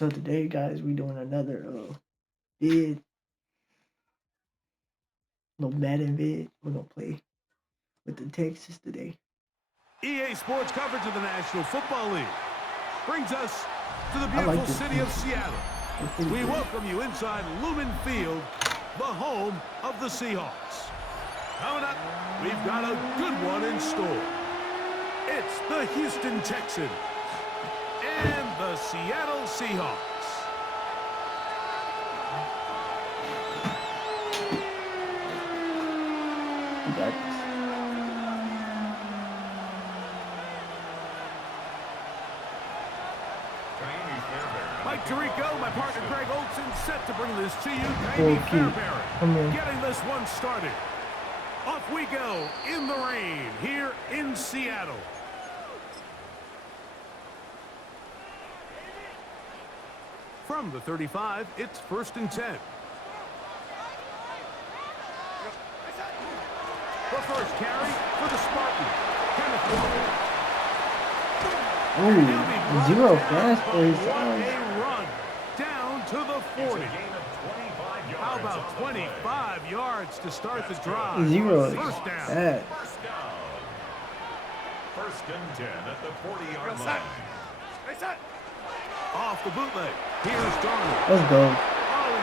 So today, guys, we doing another vid, no Madden vid. We're gonna play with the Texas today. EA Sports coverage of the National Football League brings us to the I like beautiful this city team. of Seattle. We good. welcome you inside Lumen Field, the home of the Seahawks. Coming up, we've got a good one in store. It's the Houston Texans and the Seattle Seahawks. We got this. Mike Tirico, my partner Greg Olson, set to bring this to you. Cool, Jamie cute. Come Fairbairn here. getting this one started. Off we go in the rain here in Seattle. From the 35, it's 1st and 10. The first carry for the Spartans. Kenneth Walker. Ooh, zero fast for his What size. a run down to the 40. How about 25 yards to start the drive? Zero is First down. bad. First and 10 at the 40-yard line. Off the bootleg. Here's Darnold. Let's go.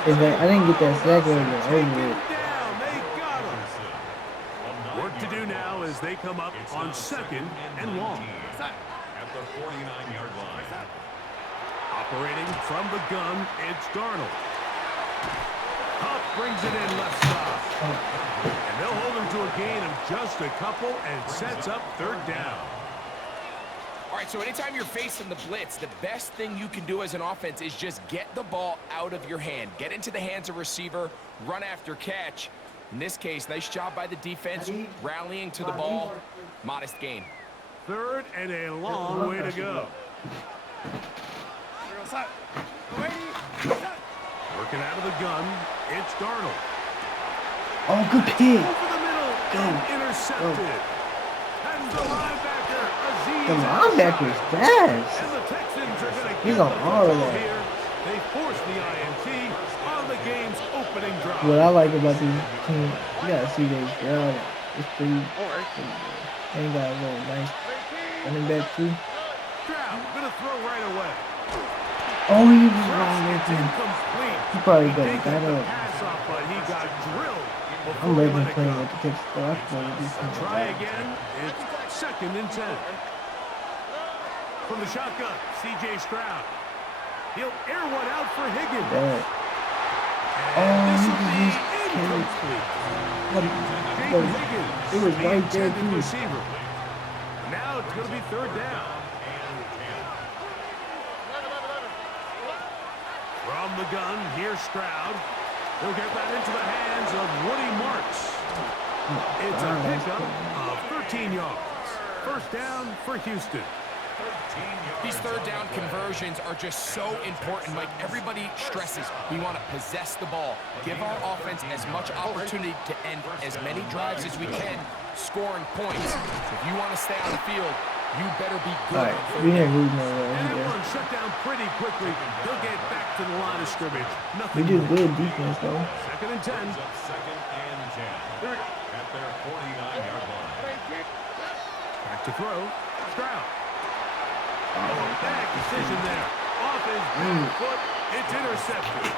If I didn't get that sack earlier, over Taken with. down. They got him. Work to do now as they come up on 2nd and long. At the 49-yard line. Operating from the gun, it's Darnold. Huff brings it in left side. And they'll hold him to a gain of just a couple and sets up 3rd down. All right, so anytime you're facing the blitz, the best thing you can do as an offense is just get the ball out of your hand. Get into the hands of receiver, run after catch. In this case, nice job by the defense, rallying to the ball. Modest gain. 3rd and a long way to go. Working out of the gun, it's Darnold. Oh, good pick. Over the middle, Go. intercepted. And the linebacker, Aziz. The linebacker's fast. And the Texans are going to He's get on the all of football that. here. They force the INT on the game's opening drive. What I like about this team, you gotta see this girl. It's pretty good. And got a little nice running back too. Stroud going to throw right away. Oh, he was wrong with It's him. incomplete. He probably He better did get that the up. pass off, but he got drilled before I'm he letting let him it play go. with the Texas. So I can play with this team. Try again. It's 2nd and 10. From the shotgun, C.J. Stroud. He'll air one out for Higgins. Bad. And this he will be just carried. incomplete. But Jaden Higgins, it was the right there intended too. receiver. Now it's going to be 3rd down. From the gun, here's Stroud. He'll get that into the hands of Woody Marks. It's a pickup of 13 yards. 1st down for Houston. These 3rd down conversions are just so important, Mike. Everybody stresses we want to possess the ball, give our offense as much opportunity to end as many drives as we can, scoring points. So if you want to stay on the field, you better be good. Alright, we didn't lose no And that way. one shut down pretty quickly. They'll get back to the line of scrimmage. We Nothing did more. good defense though. 2nd and 10. 2nd and 10 at their 49-yard line. Back to throw. Stroud. Oh, bad decision there. Off his back foot. It's intercepted.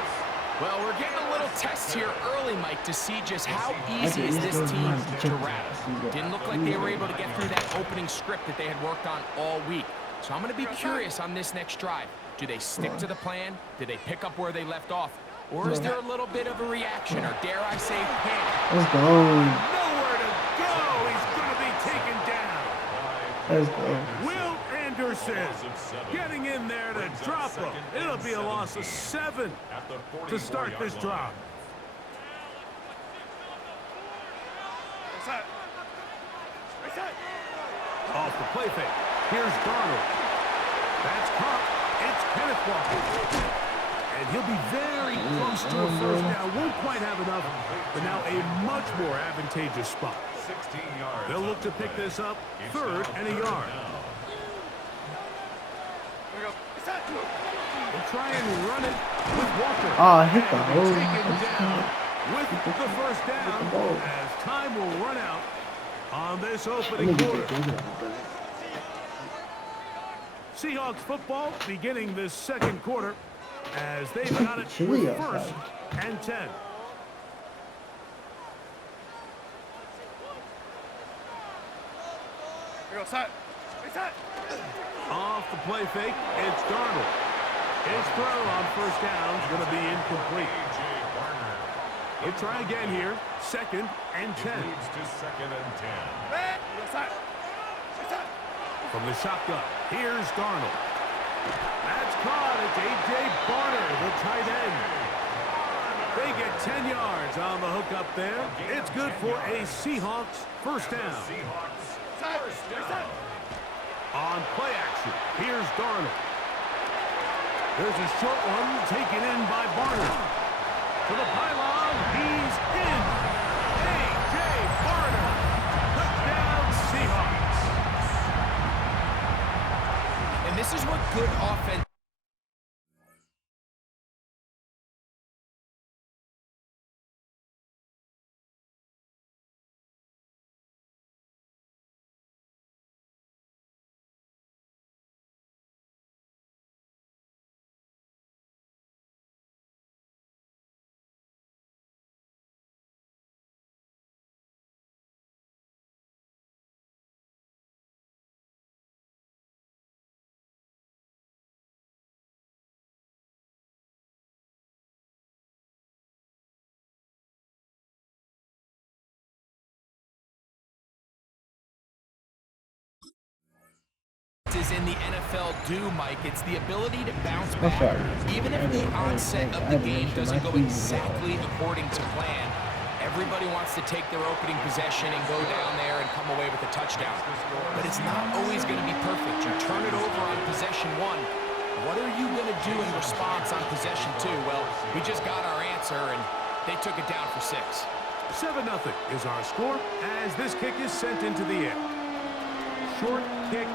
Well, we're getting a little test here early, Mike, to see just how easy is this team to rattle. Didn't look like they were able to get through that opening script that they had worked on all week. So I'm going to be curious on this next drive. Do they stick to the plan? Do they pick up where they left off? Or is there a little bit of a reaction, or dare I say panic? Let's go. Nowhere to go. He's going to be taken down. Let's go. Will Anderson getting in there to drop him. It'll be a loss of 7 to start this drive. Off the play fake. Here's Darnold. That's caught. It's Kenneth Walker. And he'll be very close to a 1st down. Won't quite have enough, but now a much more advantageous spot. 16 yards. They'll look to pick this up 3rd and a yard. try and run it with Walker. Oh, hit the And hole. taken down with the first down as time will run out on this opening quarter. Seahawks football beginning this second quarter as they've got it with 1st and 10. Off the play fake, it's Darnold. His throw on first down is going to be incomplete. He'll try again here. 2nd and 10. From the shotgun, here's Darnold. That's caught. It's A.J. Barner, the tight end. They get 10 yards on the hook up there. It's good for a Seahawks first down. On play action, here's Darnold. There's a short one taken in by Barner. To the pylon, he's in. A.J. Barner, touchdown Seahawks. And this is what good offense. In the NFL do, Mike, it's the ability to bounce back. Even if the onset of the game doesn't go exactly according to plan, everybody wants to take their opening possession and go down there and come away with a touchdown. But it's not always going to be perfect. You turn it over on possession 1. What are you going to do in response on possession 2? Well, we just got our answer, and they took it down for 6. 7-0 is our score as this kick is sent into the air. Short kick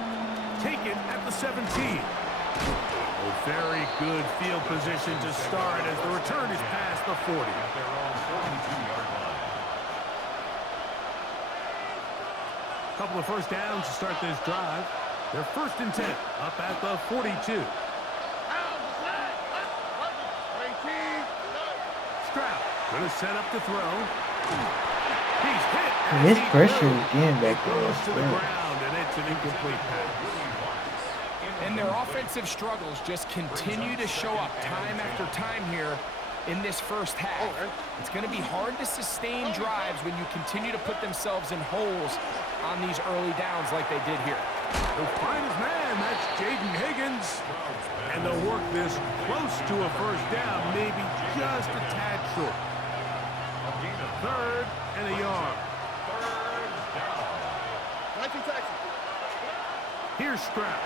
taken at the 17. A very good field position to start as the return is past the 40. Couple of first downs to start this drive. They're 1st and 10 up at the 42. Stroud going to set up to throw. He's hit. And this pressure again back Goes to the there. ground, and it's an incomplete pass. And their offensive struggles just continue to show up time after time here in this first half. It's going to be hard to sustain drives when you continue to put themselves in holes on these early downs like they did here. He'll find his man. That's Jaden Higgins. And they'll work this close to a first down, maybe just a tad short. 3rd and a yard. Here's Stroud.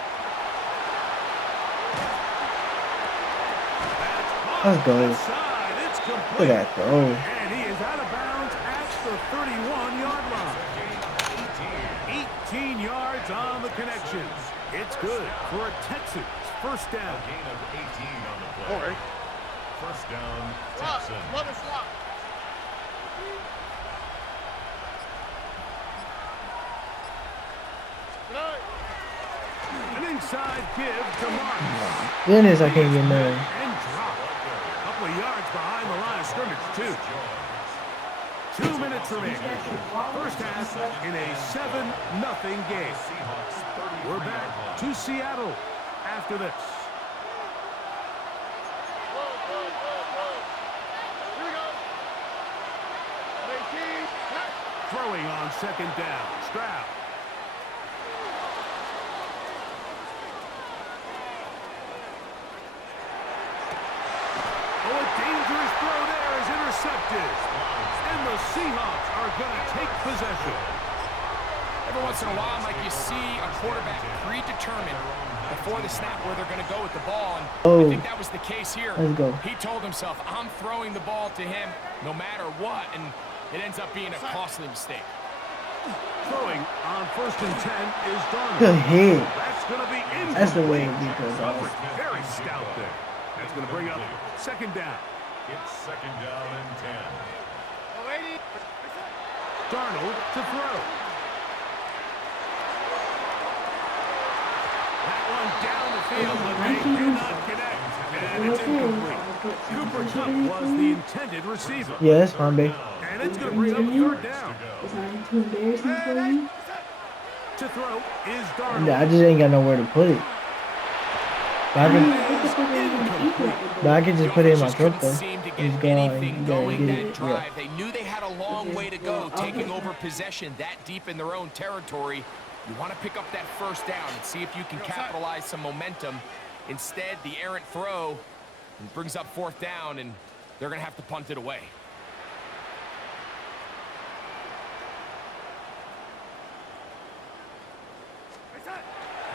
Let's go. It's complete. Look at that throw. And he is out of bounds at the 31-yard line. 18 yards on the connection. It's good for a Texans first down. Gain of 18 on the play. First down, Texans. An inside give to Martin. Goodness, I can't get none. And drop. A couple of yards behind the line of scrimmage, too. 2 minutes remaining. First half in a 7-0 game. We're back to Seattle after this. Throwing on 2nd down. Stroud. Oh, a dangerous throw there is intercepted. And the Seahawks are going to take possession. Every once in a while, Mike, you see a quarterback predetermined before the snap where they're going to go with the ball. And I think that was the case here. Let's go. He told himself, I'm throwing the ball to him no matter what. And it ends up being a costly mistake. Throwing on 1st and 10 is Darnold. Good hit. That's going to be incomplete. That's the way to beat those Coverage guys. very stout there. That's going to bring up second down. It's second down and 10. Darnold to throw. That one down the field, but they cannot connect. And it's incomplete. Cooper Kupp was the intended receiver. Yeah, that's fine, babe. And it's going to bring up third down. Is that too embarrassing for you? To throw is I Darnold. just ain't got nowhere to put it. But I can just put it in my truck though. Seem to get He's gone. anything You gotta going get that it. drive. Yeah. They knew they had a long way to go, taking over possession that deep in their own territory. You want to pick up that first down and see if you can capitalize some momentum. Instead, the errant throw brings up fourth down, and they're going to have to punt it away.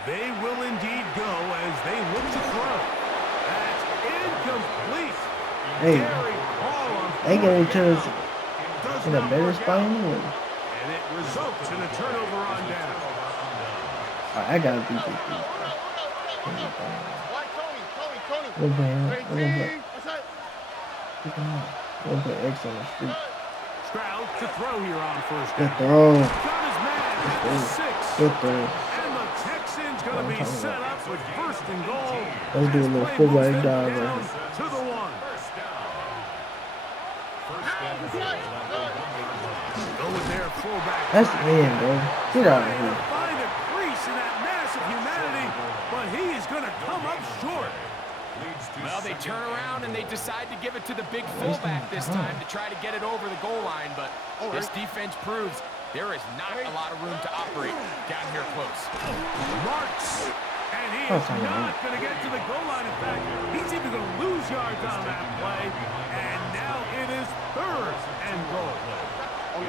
They will indeed go as they look to throw. That's incomplete. Hey, Gary Hall on they get each other does in a not better work spot out. anyway. And it results in a turnover on down. Alright, I gotta beat this dude. We'll play him. We're gonna play. Pick him up. We'll put X on the street. Stroud to throw here on first Good down. throw. Got his man at the 6. Good throw. And the Texans going to be set up with first and goal. Let's do a little Play fullback moves them dive down right to the 1. Go with their fullback. That's the end, bro. Get out of here. Find a crease in that mass of humanity, but he is going to come up short. Well, they turn around and they decide to give it to the big fullback this time to try to get it over the goal line, but this defense proves there is not a lot of room to operate down here close. Marks, and he is not going to get to the goal line. In fact, he's even going to lose yards on that play, and now it is third and goal.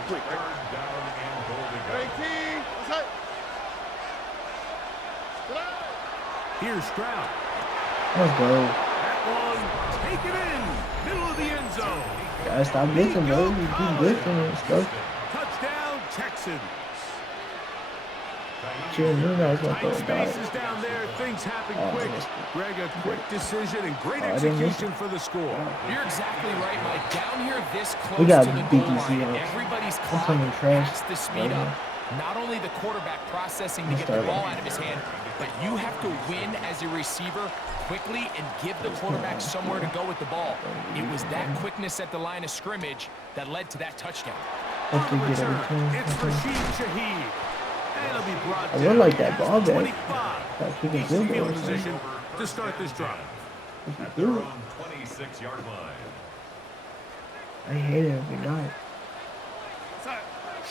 Third down and goal to go. Here's Stroud. Let's go. That one taken in, middle of the end zone. Gotta stop blitzing, bro. You keep blitzing and stuff. Touchdown, Texans. Sure, you know it's gonna Tight throw a dart. spaces down there, things happen Oh, quick. I missed it. Greg, a quick decision and great Oh, I didn't miss execution for the score. You're exactly right, Mike. Down here this close We got to the beat goal these line, Seahawks. everybody's That's clock something trash. has to speed Right up. now. Not only the quarterback processing to get the ball out of his hand, but you have to win as a receiver quickly and give the quarterback somewhere to go with the ball. It was that quickness at the line of scrimmage that led to that touchdown. Hopefully get a return. It's Rashid Shaheed. And it'll be brought I would like that ball back. 25. Like kicking Easy field field goal or something. position to start this drive. At their own 26-yard line. I hate it if we got it.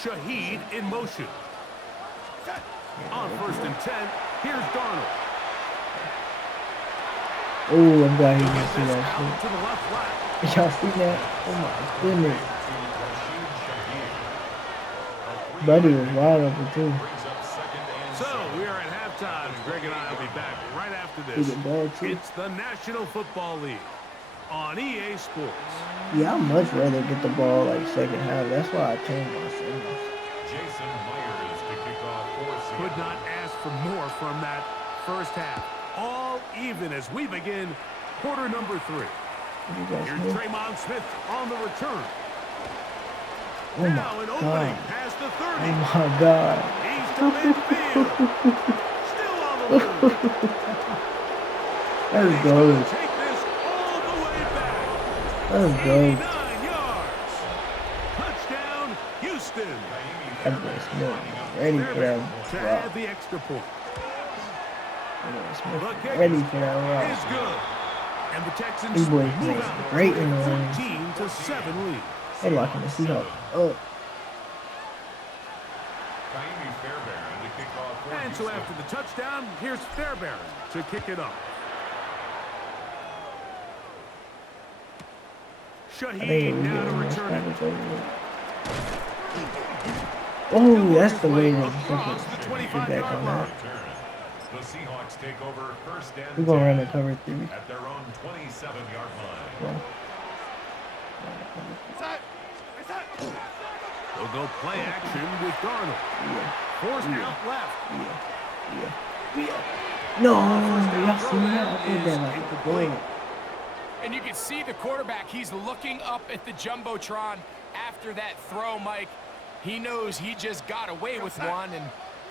Shaheed in motion. On first and 10, here's Darnold. Oh, I'm glad he didn't see that Out to the left flat. shit. Y'all see that? Oh my goodness. Buddy was wide open too. So we are at halftime. Greg and I will be back right after See this. the ball too. It's the National Football League on EA Sports. Yeah, I'd much rather get the ball like second half. That's why I changed my settings. Jason Myers to kick off for Seattle. Could not ask for more from that first half. All even as we begin quarter number 3. You guys Here's know? Draymond Smith on the return. Oh Now an my opening god. past the 30. Oh my god. He's to midfield. Still on the move. Let's He's go. gonna take this all the way back. Let's go. 89 yards. Touchdown, Houston. That boy Smith ready for that To rock. add the extra point. That boy The Smith kick ready for that is rock. good. And the Texans These boys move playing out great to in a the lane. 14-7 lead. They locking the Seahawks up. Kaimi Fairbairn to kick off for And so Houston. after the touchdown, here's Fairbairn to kick it off. I think Shaheed we now get to one return it. Oh, that's the way to Across the get 25 back yard on line. that. The Seahawks take over first and We're gonna run 10 the cover 3. at their own 27-yard line. Yeah. They'll go play action with Darnold. Forced out left. No, y'all see that? I think that like the goal. And you can see the quarterback, he's looking up at the Jumbotron after that throw, Mike. He knows he just got away with one, and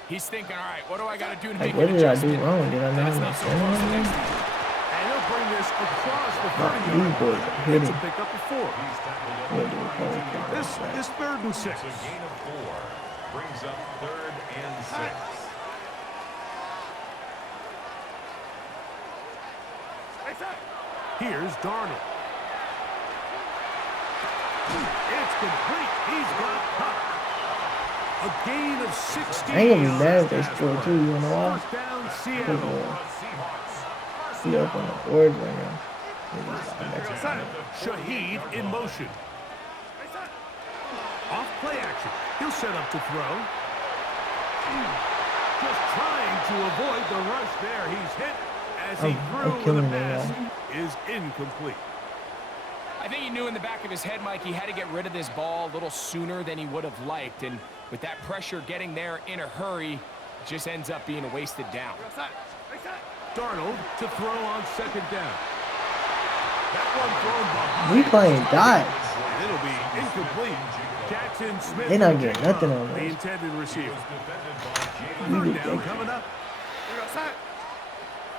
he's thinking, all right, what do I got to do to make what an did I adjustment? do wrong? Did I not It's not so close the next time. And he'll bring this across the 30-yard these boys line. are hitting. It's a pickup of 4. This is 3rd and 6. It's a gain of 4. Brings up 3rd and 6. Here's Darnold. It's complete. He's got covered. A gain of 16. I ain't gonna be mad if they score too, you know why? First down, Seattle. He up on the board right now. Shaheed in motion. Off play action. He'll set up to throw. Just trying to avoid the rush there. He's hit as he threw, and the pass is incomplete. I think he knew in the back of his head, Mike, he had to get rid of this ball a little sooner than he would have liked. And with that pressure getting there in a hurry, it just ends up being a wasted down. Darnold to throw on 2nd down. That one thrown behind. We playing dots. It'll be incomplete. Jackson Smith. They not getting nothing on the this. intended receiver. We 3rd be down thinking. coming up.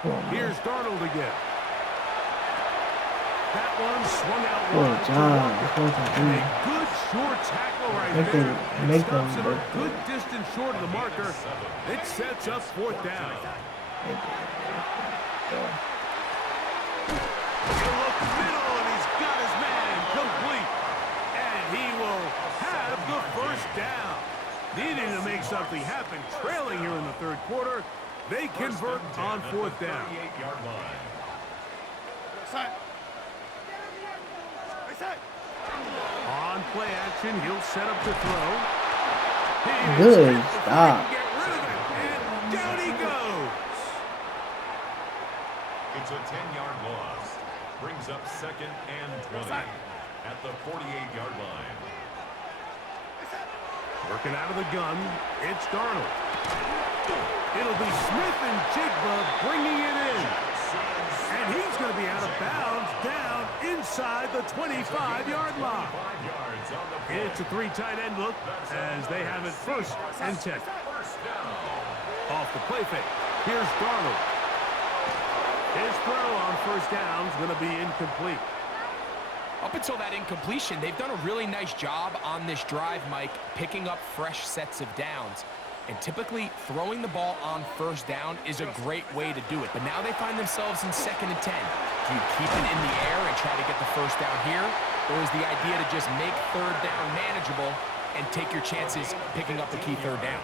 Come on, man. Here's Darnold again. That one swung out Good wide. job. And a good short tackle right there. It stops him a good distance short of the marker. It sets up 4th down. He'll look middle, and he's got his man complete. And he will have the 1st down. Needing to make something happen, trailing here in the 3rd quarter. They convert on 4th down. On play action, he'll set up to throw. Good stop. Get rid of it, and down he goes. It's a 10-yard loss. Brings up 2nd and 20 at the 48-yard line. Working out of the gun, it's Darnold. It'll be Smith and Jigba bringing it in. And he's going to be out of bounds down inside the 25-yard line. It's a 3 tight end look as they have it 1st and 10. Off the play fake. Here's Darnold. His throw on 1st down is going to be incomplete. Up until that incompletion, they've done a really nice job on this drive, Mike, picking up fresh sets of downs. And typically, throwing the ball on 1st down is a great way to do it. But now they find themselves in 2nd and 10. Do you keep it in the air and try to get the 1st down here? Or is the idea to just make 3rd down manageable and take your chances picking up the key 3rd down?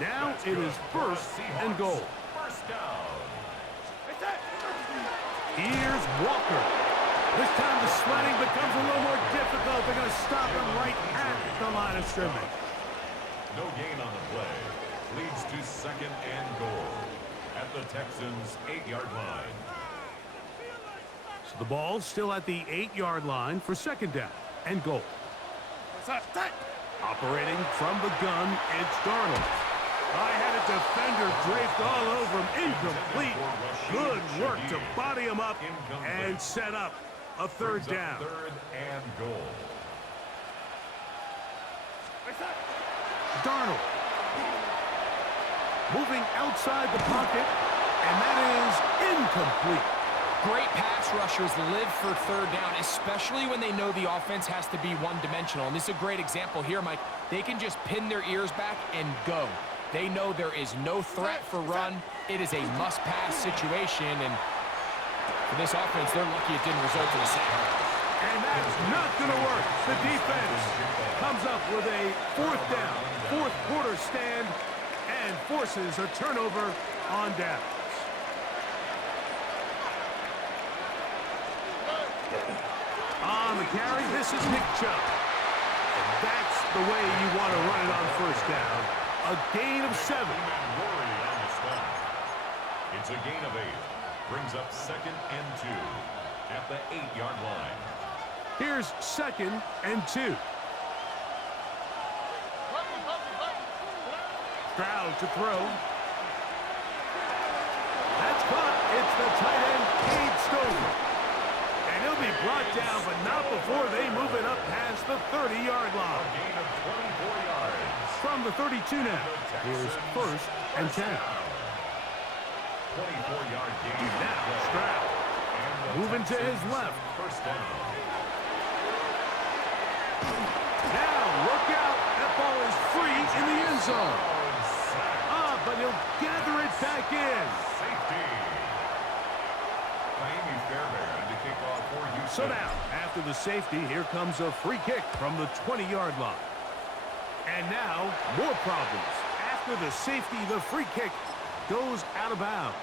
Now it is 1st and goal. Here's Walker. This time the sledding becomes a little more difficult. They're going to stop him right at the line of scrimmage. No gain on the play. Leads to 2nd and goal at the Texans' 8-yard line. So the ball's still at the 8-yard line for 2nd down and goal. Operating from the gun, it's Darnold. I had a defender draped all over him. Incomplete. Good work to body him up and set up a 3rd down. 3rd and goal. Darnold. Moving outside the pocket, and that is incomplete. Great pass rushers live for 3rd down, especially when they know the offense has to be one-dimensional. And this is a great example here, Mike. They can just pin their ears back and go. They know there is no threat for run. It is a must-pass situation, and for this offense, they're lucky it didn't result in a sack. And that's not going to work. The defense comes up with a 4th down, 4th quarter stand, and forces a turnover on downs. On the carry, this is Nick Chubb. And that's the way you want to run it on 1st down. A gain of 7. It's a gain of 8. Brings up 2nd and 2 at the 8-yard line. Here's 2nd and 2. Stroud to throw. That's caught. It's the tight end, Cade Stover. And He'll be brought down, but not before they move it up past the 30-yard line. Gain of 24 yards. From the 32 now, here's 1st and 10. 24-yard gain. Now Stroud moving to his left. First down. Now look out. That ball is free in the end zone. But he'll gather it back in. Safety. Miami Fairbairn to kick off for Houston. So now, after the safety, here comes a free kick from the 20-yard line. And now, more problems. After the safety, the free kick goes out of bounds.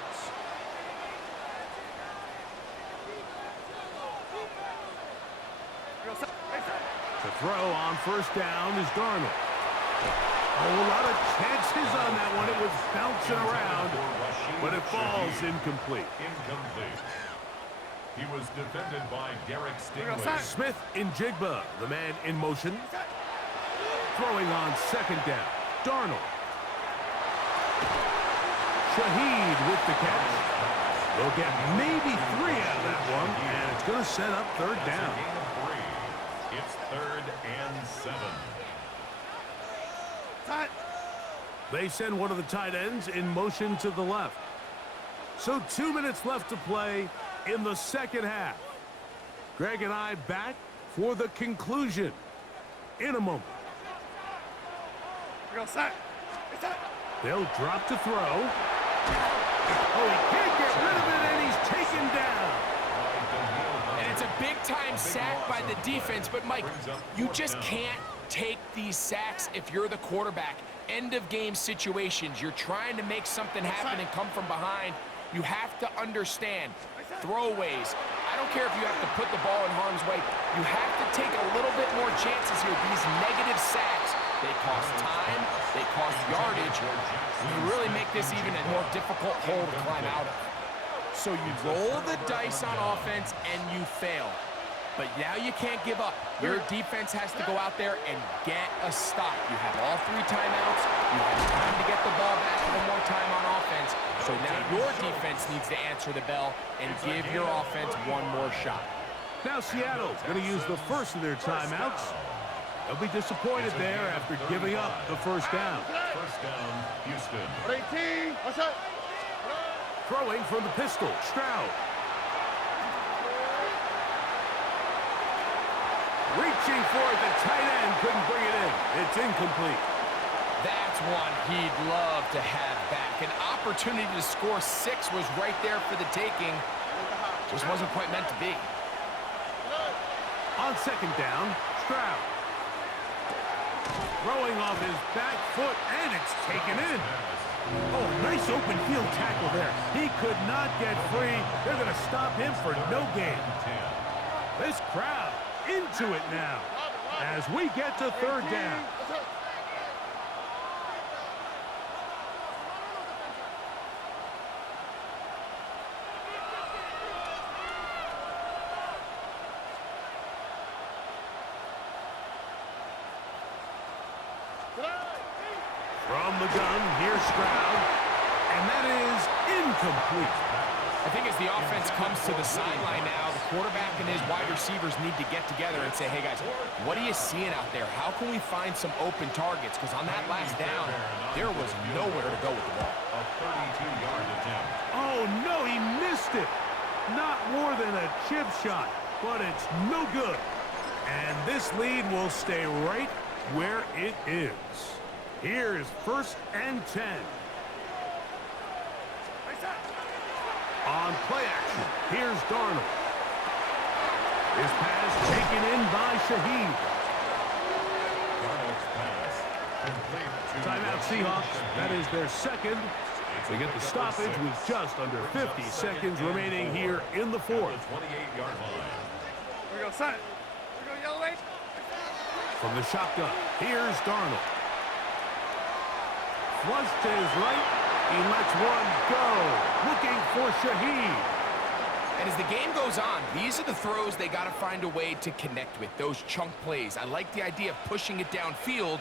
The throw on 1st down is Darnold. A whole lot of chances on that one. It was bouncing around, but it falls incomplete. Incomplete. He was defended by Derek Stingley. Smith in Jigba, the man in motion. Throwing on 2nd down. Darnold. Shaheed with the catch. They'll get maybe 3 out of that one, and it's going to set up 3rd down. Gain of 3. It's 3rd and 7. They send one of the tight ends in motion to the left. So 2 minutes left to play in the 2nd half. Greg and I back for the conclusion in a moment. They'll drop to throw. Oh, he can't get rid of it, and he's taken down. And it's a big-time sack by the defense, but, Mike, you just can't take these sacks if you're the quarterback. End-of-game situations. You're trying to make something happen and come from behind. You have to understand throwaways. I don't care if you have to put the ball in harm's way. You have to take a little bit more chances here. These negative sacks, they cost time, they cost yardage. You really make this even a more difficult hole to climb out of. So you roll the dice on offense and you fail. But now you can't give up. Your defense has to go out there and get a stop. You have all 3 timeouts. You have time to get the ball back one more time on offense. So now your defense needs to answer the bell and give your offense one more shot. Now Seattle's going to use the first of their timeouts. They'll be disappointed there after giving up the 1st down. First down, Houston. Throwing from the pistol, Stroud. Reaching for it, the tight end couldn't bring it in. It's incomplete. That's one he'd love to have back. An opportunity to score 6 was right there for the taking. Just wasn't quite meant to be. On 2nd down, Stroud. Throwing off his back foot, and it's taken in. Oh, nice open field tackle there. He could not get free. They're going to stop him for no gain. This crowd into it now as we get to 3rd down. From the gun, here's Stroud, and that is incomplete. I think as the offense comes to the sideline now, the quarterback and his wide receivers need to get together and say, hey, guys, what are you seeing out there? How can we find some open targets? Because on that last down, there was nowhere to go with the ball. A 32-yard attempt. Oh, no, he missed it. Not more than a chip shot, but it's no good. And this lead will stay right where it is. Here's 1st and 10. On play action, here's Darnold. His pass taken in by Shaheed. Darnold's pass complete to Timeout Seahawks. That is their 2nd. They get the stoppage with just under 50 seconds remaining here in the 4th. the 28-yard line. From the shotgun, here's Darnold. Flush to his right. He lets one go. Looking for Shaheed. And as the game goes on, these are the throws they got to find a way to connect with, those chunk plays. I like the idea of pushing it downfield,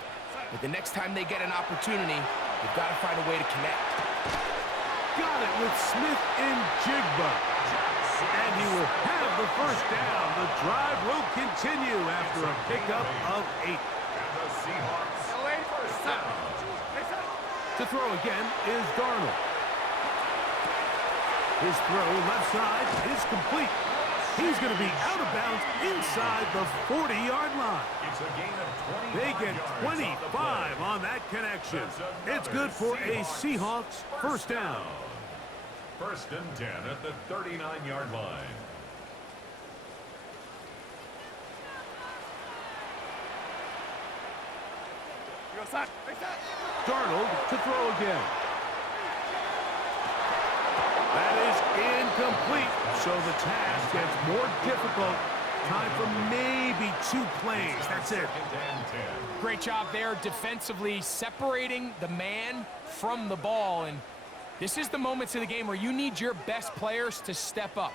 but the next time they get an opportunity, they've got to find a way to connect. Got it with Smith and Jigba. And he will have the first down. The drive will continue after a pickup of 8. And the Seahawks first down. To throw again is Darnold. His throw left side is complete. He's going to be out of bounds inside the 40-yard line. It's a gain of 25 They get yards 25 on that connection. It's good for a Seahawks first down. First and 10 at the 39-yard line. Darnold to throw again. That is incomplete, so the task gets more difficult. Time for maybe 2 plays. That's it. Second and 10. Great job there defensively, separating the man from the ball. And this is the moments of the game where you need your best players to step up.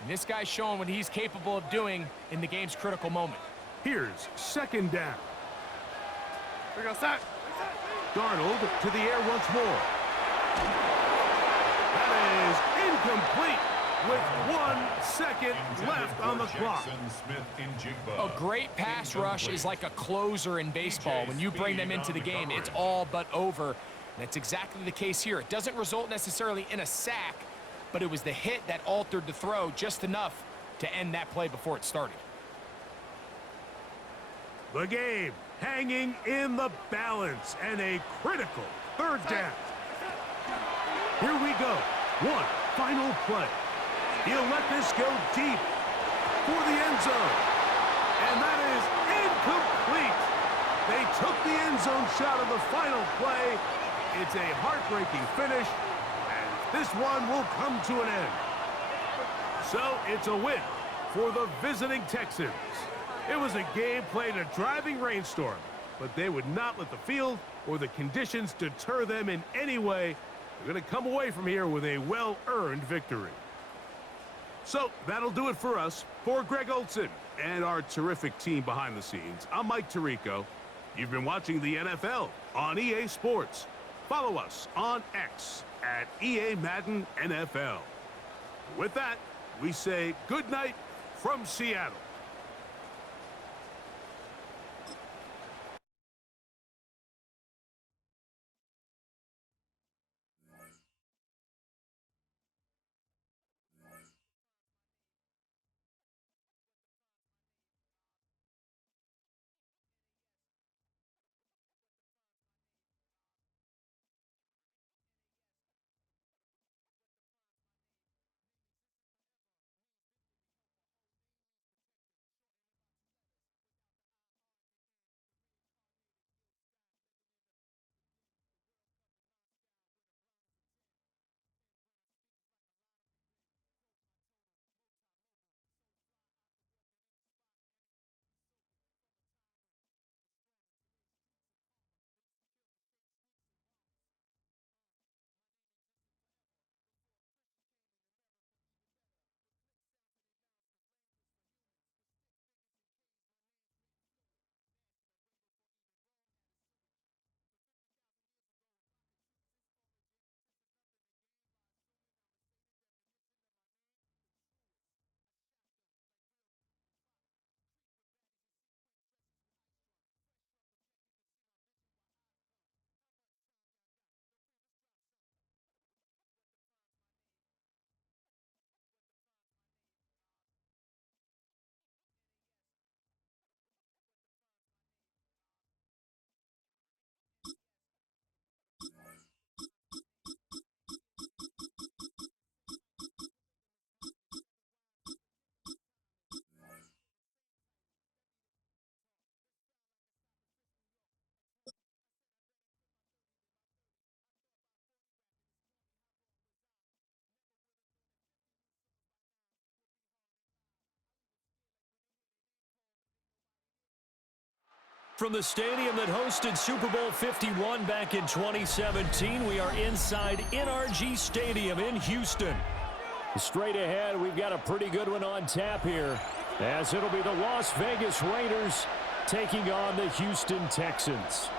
And this guy's showing what he's capable of doing in the game's critical moment. Here's second down. Darnold to the air once more. That is incomplete with 1 second left on the clock. A great pass rush is like a closer in baseball. When you bring them into the game, it's all but over. That's exactly the case here. It doesn't result necessarily in a sack, but it was the hit that altered the throw just enough to end that play before it started. The game hanging in the balance and a critical third down. Here we go. One final play. He'll let this go deep for the end zone. And that is incomplete. They took the end zone shot of the final play. It's a heartbreaking finish, and this one will come to an end. So it's a win for the visiting Texans. It was a game played in a driving rainstorm, but they would not let the field or the conditions deter them in any way. They're going to come away from here with a well-earned victory. So that'll do it for us. For Greg Olson and our terrific team behind the scenes, I'm Mike Tirico. You've been watching the NFL on EA Sports. Follow us on X at EA Madden NFL. With that, we say good night from Seattle. From the stadium that hosted Super Bowl 51 back in 2017, we are inside NRG Stadium in Houston. Straight ahead, we've got a pretty good one on tap here, as it'll be the Las Vegas Raiders taking on the Houston Texans.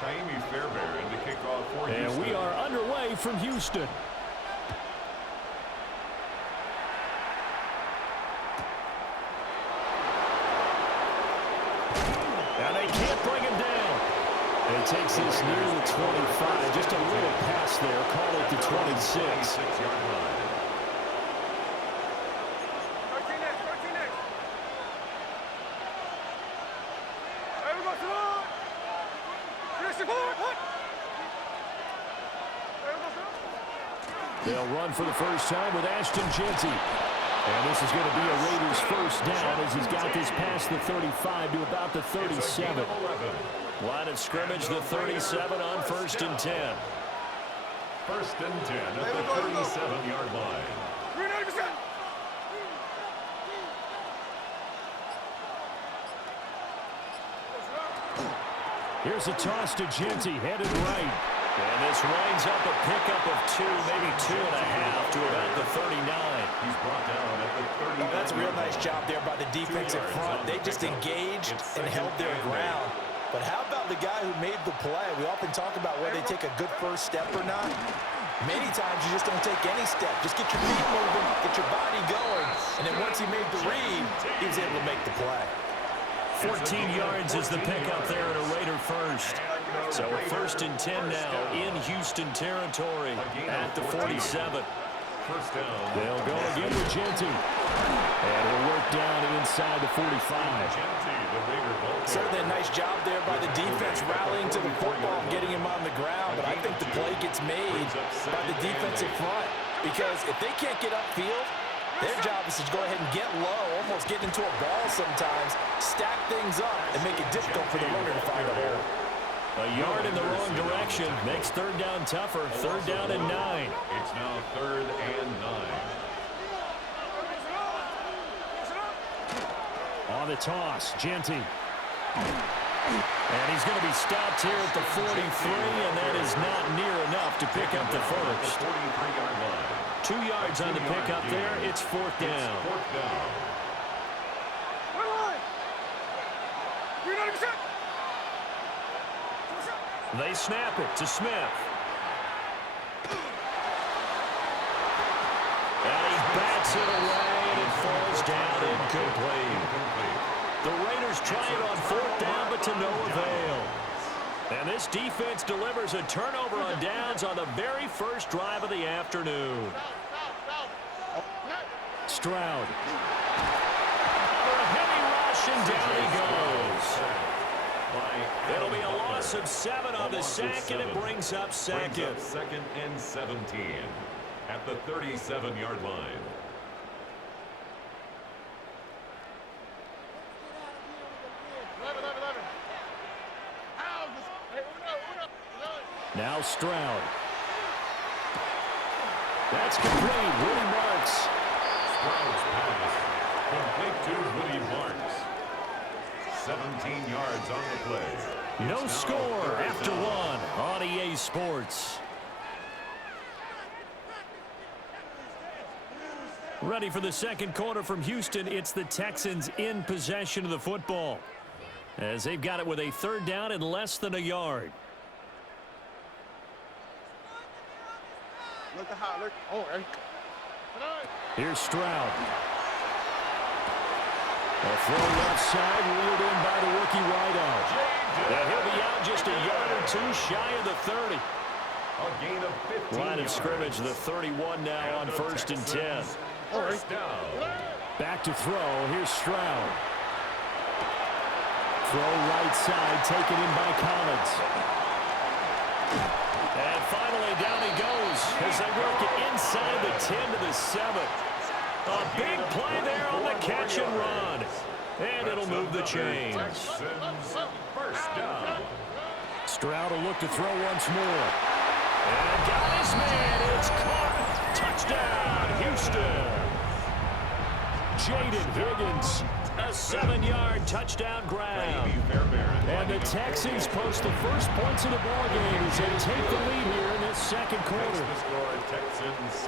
Taimi Fairbairn to kick And we are underway from Houston. And they can't bring him down. And he takes this near the 25. Just a little pass there. Call it the 26. They'll run for the first time with Ashton Jeanty. And this is going to be a Raiders first down as he's got this past the 35 to about the 37. Line of scrimmage, the 37 on 1st and 10. 1st and 10 at the 37-yard line. Here's a toss to Jeanty, headed right. And this winds up a pickup of 2, maybe 2.5 to about the 39. He's brought down at the 30. That's a real nice job there by the defensive front. They just engaged and held their ground. But how about the guy who made the play? We often talk about whether they take a good first step or not. Many times you just don't take any step. Just get your feet moving, get your body going. And then once he made the read, he was able to make the play. 14 yards is the pickup there at a Raider first. So 1st and 10 now in Houston territory at the 47. They'll go again with Jeanty. And he'll work down inside the 45. Certainly a nice job there by the defense rallying to the football and getting him on the ground. But I think the play gets made by the defensive front. Because if they can't get upfield, their job is to go ahead and get low, almost get into a ball sometimes, stack things up, and make it difficult for the runner to find a hole. A yard in the wrong direction makes 3rd down tougher. 3rd down and 9. It's now 3rd and 9. On the toss, Jeanty. And he's going to be stopped here at the 43, and that is not near enough to pick up the first. 43-yard line. 2 yards on the pickup there. It's 4th down. They snap it to Smith. And he bats it away, and it falls down incomplete. The Raiders try it on 4th down, but to no avail. And this defense delivers a turnover on downs on the very first drive of the afternoon. Stroud. For a heavy rush, and down he goes. It'll be a loss of 7 on the sack, and it brings up 2nd. 2nd and 17 at the 37-yard line. Now Stroud. That's complete. Woody Marks. Stroud's pass complete to Woody Marks. 17 yards on the play. No score after 1 on EA Sports. Ready for the second quarter from Houston. It's the Texans in possession of the football, as they've got it with a 3rd down and less than a yard. Here's Stroud. A throw left side, reeled in by the rookie wideout. And he'll be out just a yard or 2 shy of the 30. A gain of 15 Line of yards. scrimmage, the 31 now on 1st and 10. First down. Back to throw. Here's Stroud. Throw right side, taken in by Collins. And finally, down he goes as they work it inside the 10 to the 7. A big play there on the catch and run. And it'll move the chains. First down. Stroud will look to throw once more. And got his man. It's caught. Touchdown, Houston. Jaden Higgins. A 7-yard touchdown grab. And the Texans post the first points of the ballgame as they take the lead here in this second quarter.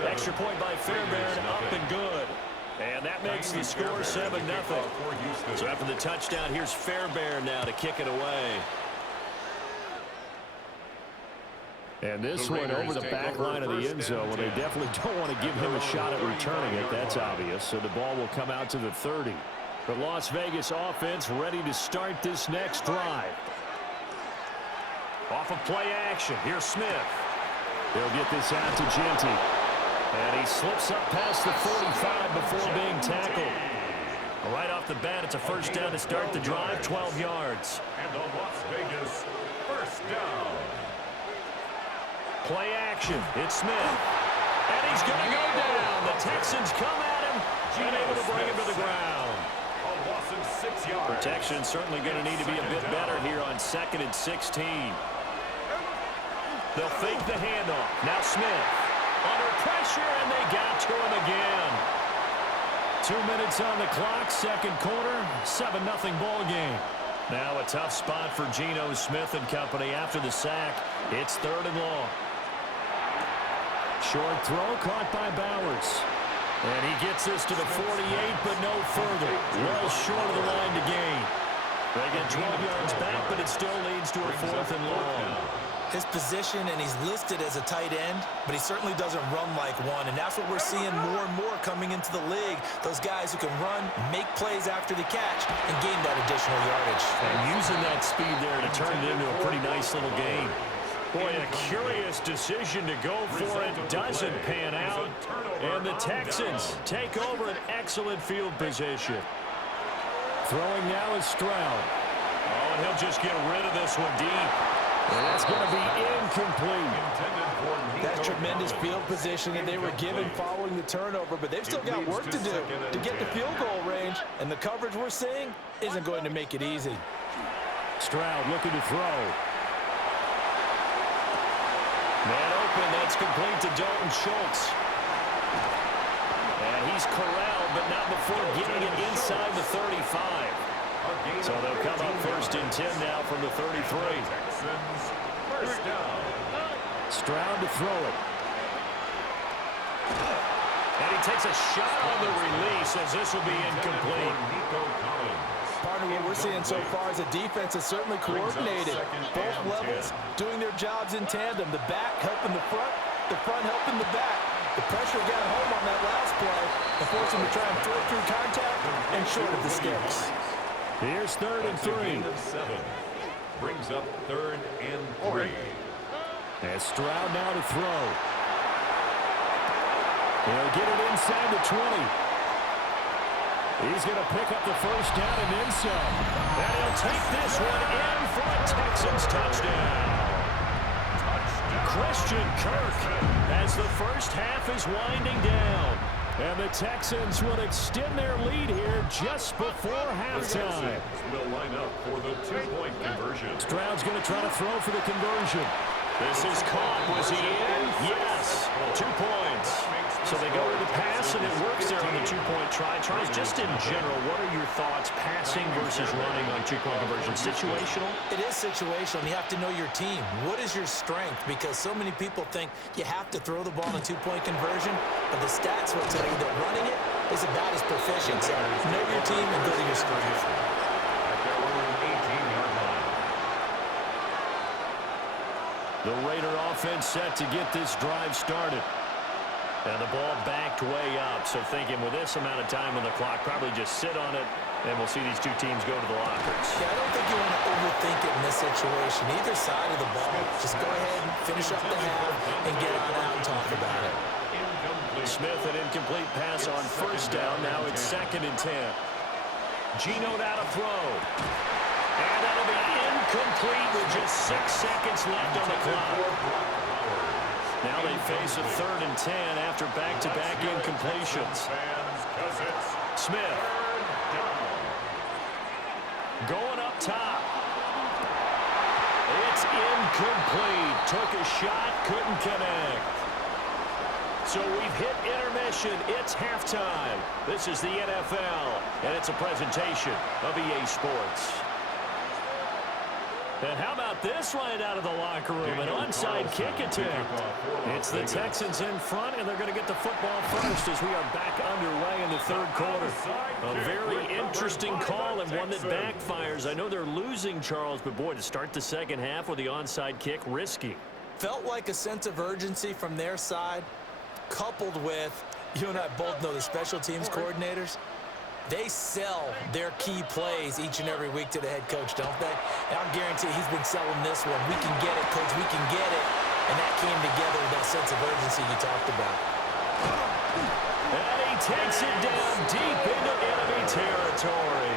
Extra point by Fairbairn, up and good. And that makes the score 7-0. So after the touchdown, here's Fairbairn now to kick it away. And this one over the back line of the end zone. Well, they definitely don't want to give him a shot at returning it. That's obvious. So the ball will come out to the 30. The Las Vegas offense ready to start this next drive. Off of play action. Here's Smith. They'll get this out to Genty. And he slips up past the 45 before being tackled. Right off the bat, it's a first down to start the drive, 12 yards. And the Las Vegas first down. Play action. It's Smith. And he's going to go down. The Texans come at him and able to bring him to the ground. A loss of 6 yards. Protection certainly going to need to be a bit better here on 2nd and 16. They'll fake the handoff. Now Smith. Under pressure, and they got to him again. 2 minutes on the clock, second quarter, 7-0 ball game. Now a tough spot for Geno Smith and company after the sack. It's 3rd and long. Short throw caught by Bowers. And he gets this to the 48, but no further. Well short of the line to gain. They get 12 yards back, but it still leads to a 4th and long. His position, and he's listed as a tight end, but he certainly doesn't run like one, and that's what we're seeing more and more coming into the league. Those guys who can run, make plays after the catch, and gain that additional yardage. And using that speed there to turn it into a pretty nice little game. Boy, a curious decision to go for it. Doesn't pan out, and the Texans take over an excellent field position. Throwing now is Stroud. Oh, and he'll just get rid of this one deep. And that's going to be incomplete. That tremendous field position that they were given following the turnover, but they've still got work to do to get the field goal range, and the coverage we're seeing isn't going to make it easy. Stroud looking to throw. Man open, that's complete to Dalton Schultz. And he's corralled, but not before getting it inside the 35. So they'll come up 1st and 10 now from the 33. First down. Stroud to throw it. And he takes a shot on the release as this will be incomplete. Partner, what we're seeing so far is the defense is certainly coordinated. Both levels doing their jobs in tandem. The back helping the front helping the back. The pressure got home on that last play and forced him to try and throw through contact and short of the sticks. Here's 3rd and 3. Brings up 3rd and 3. And Stroud now to throw. He'll get it inside the 20. He's going to pick up the first down and then some. And he'll take this one in for a Texans touchdown. Christian Kirk as the first half is winding down. And the Texans will extend their lead here just before halftime. Will line up for the 2-point conversion. Stroud's going to try to throw for the conversion. This is caught. Was he in? Yes. 2 points. So they go with the pass, and it works there on the 2-point try. Charles, just in general, what are your thoughts passing versus running on 2-point conversion? Situational? It is situational. You have to know your team. What is your strength? Because so many people think you have to throw the ball in a 2-point conversion, but the stats will tell you that running it is about as proficient. So know your team and go to your strength. At their own 18-yard line. The Raider offense set to get this drive started. And the ball backed way up, so thinking with this amount of time on the clock, probably just sit on it, and we'll see these two teams go to the lockers. Yeah, I don't think you want to overthink it in this situation. Either side of the ball, just go ahead and finish up the half and get on out and talk about it. Smith, an incomplete pass on first down. Now it's 2nd and 10. Geno now to throw. And that'll be incomplete with just 6 seconds left on the clock. Now they face a 3rd and 10 after back-to-back incompletions. Smith. Going up top. It's incomplete. Took a shot, couldn't connect. So we've hit intermission. It's halftime. This is the NFL, and it's a presentation of EA Sports. And how about this right out of the locker room? An onside kick attempt. It's the Texans in front, and they're going to get the football first as we are back underway in the 3rd quarter. A very interesting call and one that backfires. I know they're losing, Charles, but boy, to start the second half with the onside kick, risky. Felt like a sense of urgency from their side, coupled with, you and I both know the special teams coordinators, they sell their key plays each and every week to the head coach, don't they? And I'll guarantee he's been selling this one. We can get it, coach, we can get it. And that came together with that sense of urgency you talked about. And he takes it down deep into enemy territory.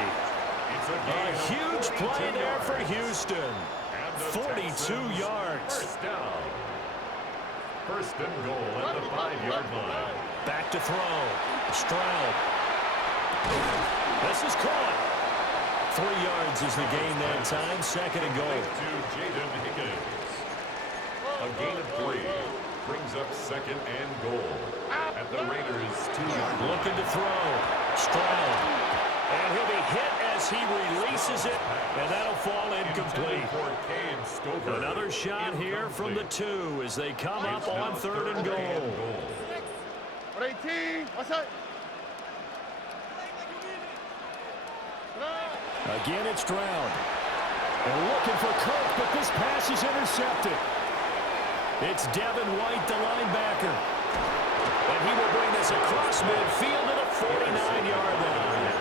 A huge play there for Houston. 42 yards. First and goal at the 5-yard line. Back to throw. Stroud. This is caught. 3 yards is the gain that time. Second and goal. To Jaden Higgins. A gain of 3 brings up second and goal at the Raiders' 2-yard line. Looking to throw. Stroud. And he'll be hit as he releases it, and that'll fall incomplete. Another shot here from the 2 as they come up on third and goal. 18, what's up? Again, it's Stroud. And looking for Kirk, but this pass is intercepted. It's Devin White, the linebacker. And he will bring this across midfield to the 49-yard line.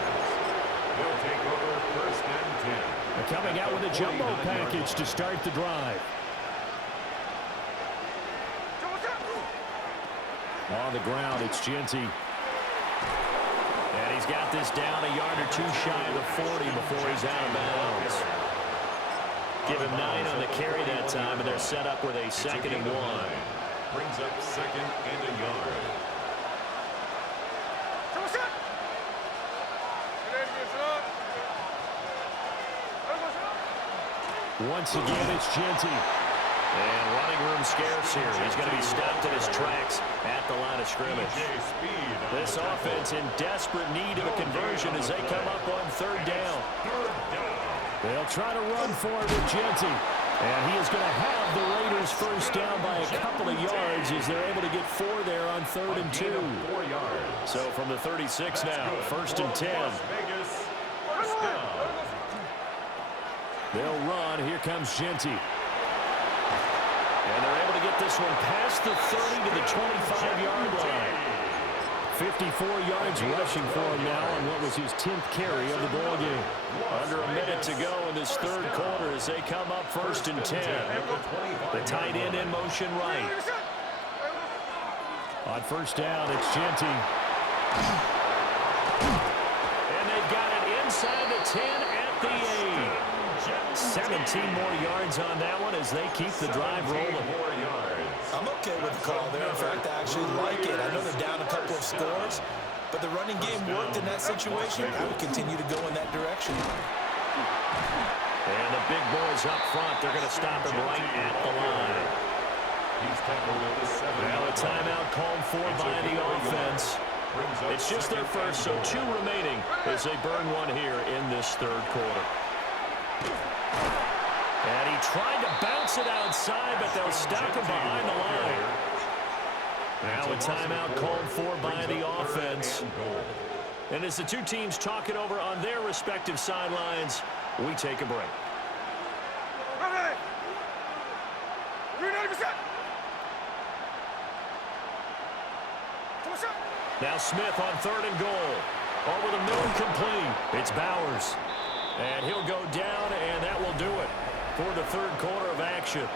They'll take over first and 10. They're coming out with a jumbo package to start the drive. On the ground, it's Genty. And he's got this down a yard or 2 shy of the 40 before he's out of bounds. Give him 9 on the carry that time, and they're set up with a second and 1. Brings up second and a yard. Once again, it's Genty. And running room scarce here. He's going to be stopped in his tracks at the line of scrimmage. This offense in desperate need of a conversion as they come up on third down. They'll try to run for it with Genty. And he is going to have the Raiders first down by a couple of yards as they're able to get 4 there on third and 2. So from the 36 now, first and 10. They'll run. Here comes Genty. And they're able to get this one past the 30 to the 25-yard line. 54 yards rushing for him now on what was his 10th carry of the ballgame. Under a minute to go in this third quarter as they come up first and 10. The tight end in motion right. On first down, it's Genty. And they've got it inside the 10 at the 8. 17 more yards on that one as they keep the drive rolling. I'm okay with the call there. In fact, I actually like it. I know they're down a couple of scores, but the running game worked in that situation. I would continue to go in that direction. And the big boys up front, they're going to stop him right at the line. Now a timeout called for by the offense. It's just their first, so 2 remaining as they burn one here in this third quarter. And he tried to bounce it outside, but they'll stop him behind the line. Now a timeout called for by the offense. And as the 2 teams talk it over on their respective sidelines, we take a break. Now Smith on third and goal. Over the middle, complete. It's Bowers. And he'll go down, and that will do it for the third quarter of action.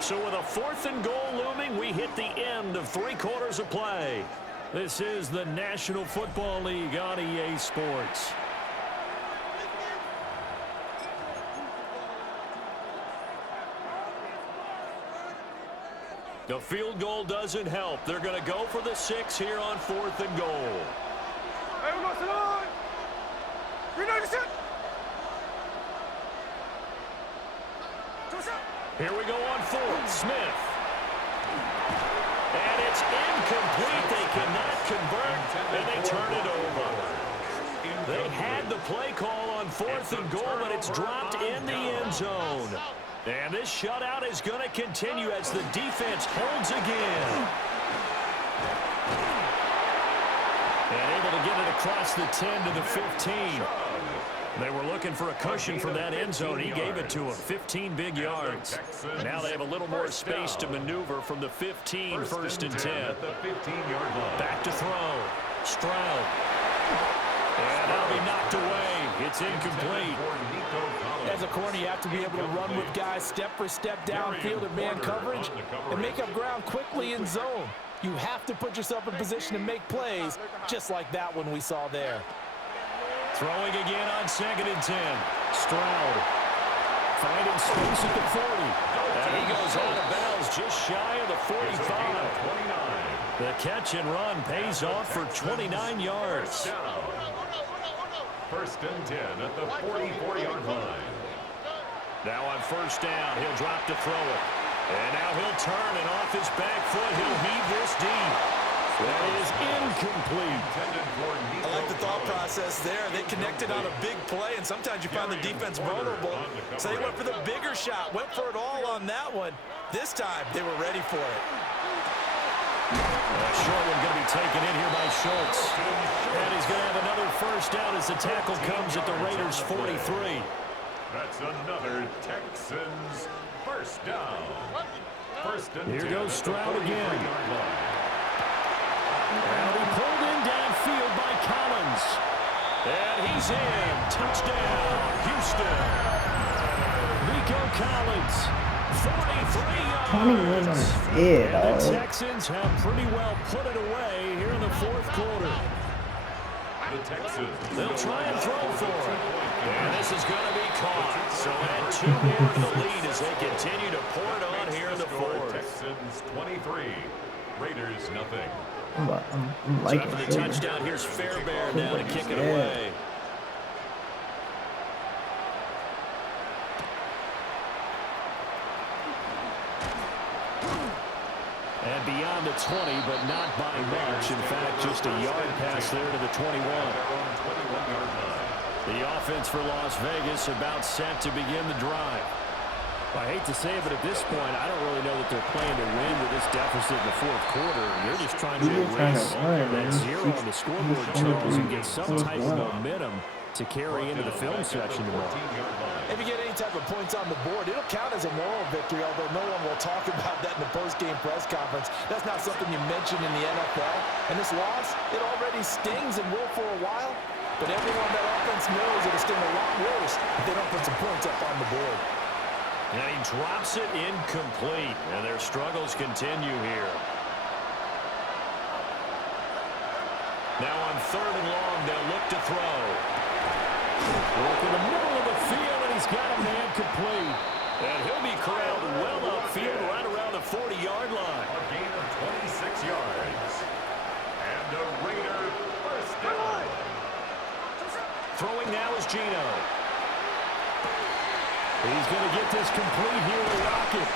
So with a 4th and goal looming, we hit the end of 3 quarters of play. This is the National Football League on EA Sports. The field goal doesn't help. They're going to go for the 6 here on 4th and goal. Here we go on 4th. Smith. And it's incomplete. They cannot convert, and they turn it over. They had the play call on 4th and goal, but it's dropped in the end zone. And this shutout is going to continue as the defense holds again. And able to get it across the 10 to the 15. They were looking for a cushion from that end zone. He gave it to them. 15 big yards. Now they have a little more space to maneuver from the 15, first and 10. Back to throw. Stroud. And that'll be knocked away. It's incomplete. As a corner, you have to be able to run with guys step for step downfield in man coverage and make up ground quickly in zone. You have to put yourself in position to make plays, just like that one we saw there. Throwing again on 2nd and 10. Stroud finding space at the 40. And he goes out of bounds just shy of the 45. The catch and run pays off for 29 yards. First and 10 at the 44-yard line. Now on first down, he'll drop to throw it. And now he'll turn, and off his back foot, he'll heave this deep. That is incomplete. I like the thought process there. They connected on a big play, and sometimes you find the defense vulnerable. So they went for the bigger shot, went for it all on that one. This time, they were ready for it. A short one going to be taken in here by Schultz. And he's going to have another first down as the tackle comes at the Raiders' 43. That's another Texans first down. First and here 10 goes Stroud again. And he pulled in downfield by Collins. And he's in. Touchdown, Houston. Nico Collins, 43 yards. And the Texans have pretty well put it away here in the fourth quarter. the Texans, they'll try and throw for it. And this is going to be caught. So add 2 more to the lead as they continue to pour it on here in the fourth. Texans 23, Raiders nothing. I'm liking the touchdown. Here's Fairbairn now to kick it away. And beyond the 20, but not by much. In fact, just a yard pass there to the 21. The offense for Las Vegas about set to begin the drive. I hate to say it, but at this point, I don't really know that they're playing to win with this deficit in the fourth quarter. They're just trying to erase that 0 on the scoreboard totals and get some type of momentum to carry into the film section tomorrow. If you get any type of points on the board, it'll count as a moral victory, although no one will talk about that in the post-game press conference. That's not something you mention in the NFL. And this loss, it already stings and will for a while. But everyone that offense knows it'll sting a lot worse if they don't put some points up on the board. And he drops it incomplete. And their struggles continue here. Now on 3rd and long, they'll look to throw. Look in the middle of the field, and he's got a man complete. And he'll be corralled well upfield right around the 40-yard line. A gain of 26 yards. And a Raider first down. Throwing now is Gino. He's going to get this complete here to Rocket.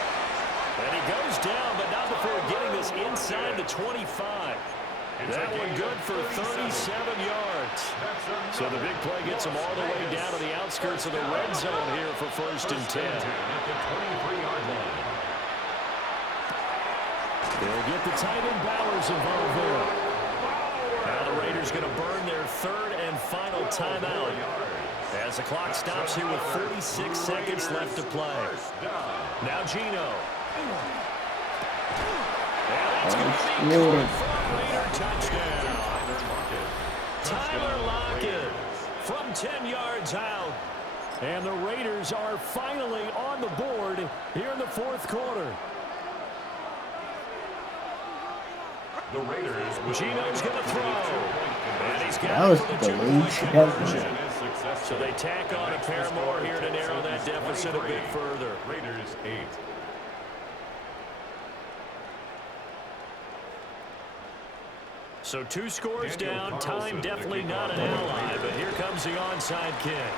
And he goes down, but not before getting this inside the 25. That one good for 37 yards. So the big play gets him all the way down to the outskirts of the red zone here for 1st and 10. At the 23-yard line. They'll get the tight end Bowers involved there. Now the Raiders going to burn their 3rd and final timeout as the clock stops here with 46 seconds left to play. Now Gino. And that's going to be good for a Raider touchdown. Tyler Lockett from 10 yards out. And the Raiders are finally on the board here in the fourth quarter. The Raiders. Gino's going to throw. And he's got That was it for the delayed. 2-point conversion. So they tack on a pair more here to narrow that deficit a bit further. Raiders 8. So 2 scores down. Time definitely not an ally, but here comes the onside kick.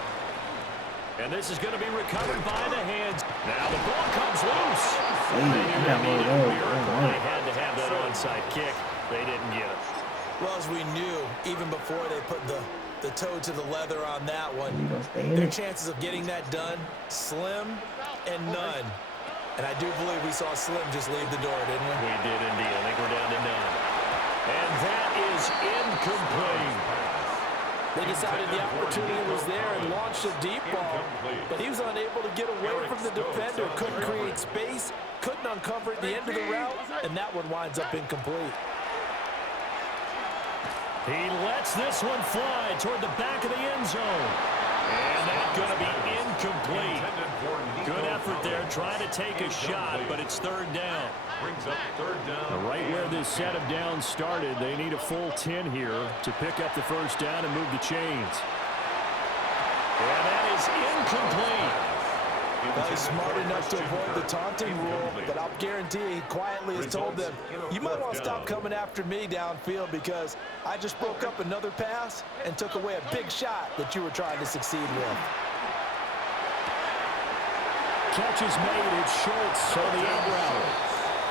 And this is going to be recovered by the hands. Now the ball comes loose. They had to have that onside kick. They didn't get it. Well, as we knew, even before they put the toe to the leather on that one, their chances of getting that done, slim and none. And I do believe we saw Slim just leave the door, didn't we? We did indeed. I think we're down to none. And that is incomplete. They decided the opportunity was there and launched a deep ball, but he was unable to get away from the defender, couldn't create space, couldn't uncover at the end of the route, and that one winds up incomplete. He lets this one fly toward the back of the end zone. And that's going to be incomplete. Good effort there, trying to take a shot, but it's third down. Brings up third down. Right where this set of downs started, they need a full 10 here to pick up the first down and move the chains. And that is incomplete. He's smart enough to avoid the taunting rule, but I'll guarantee he quietly has told them, you might want to stop coming after me downfield because I just broke up another pass and took away a big shot that you were trying to succeed with. Catch is made. It's Schultz on the out route.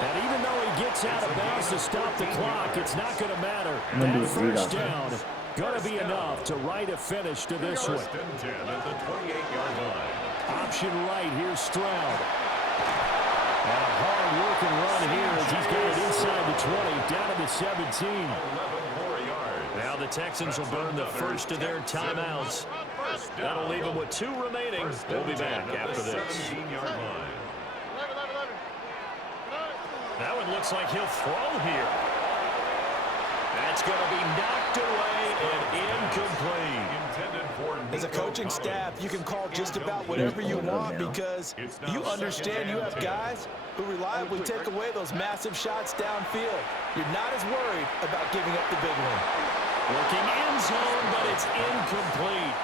And even though he gets out of bounds to stop the clock, it's not going to matter. That first down going to be enough to write a finish to this one. First and 10 at the 28-yard line. Option right, here's Stroud. And a hard-working run here as he's got it inside the 20, down to the 17. 11 more yards. Now the Texans will burn the first of their timeouts. That'll leave them with 2 remaining. We'll be back after this. 17-yard line. That one looks like he'll throw here. That's going to be knocked away and incomplete. As a coaching staff, you can call just about whatever you want because you understand you have guys who reliably take away those massive shots downfield. You're not as worried about giving up the big one. Working end zone, but it's incomplete.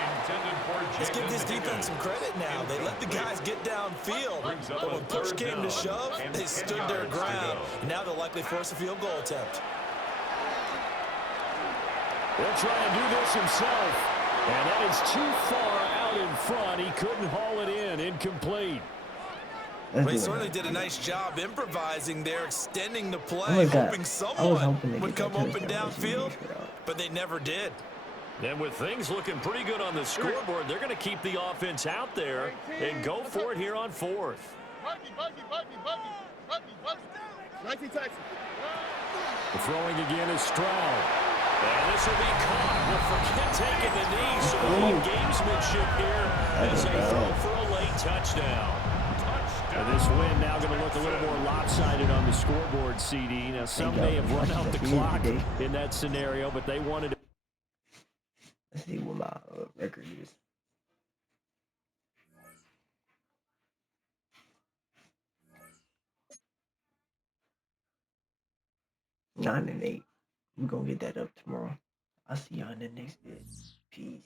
Let's give this defense some credit now. They let the guys get downfield, but when push came to shove, they stood their ground. Now they'll likely force a field goal attempt. He'll try and do this himself. And that is too far out in front. He couldn't haul it in. Incomplete. Well, he certainly did a nice job improvising there, extending the play, hoping someone would come open downfield, but they never did. And with things looking pretty good on the scoreboard, they're going to keep the offense out there and go for it here on 4th. The throwing again is Stroud. And this will be caught. We'll forget taking the knee. So a little gamesmanship here as they throw for a late touchdown. And this win now going to look a little more lopsided on the scoreboard, CD. Now, some may have run out the clock in that scenario, but they wanted to. Let's see what my record is. 9-8. We're going to get that up tomorrow. I'll see y'all in the next video. Peace.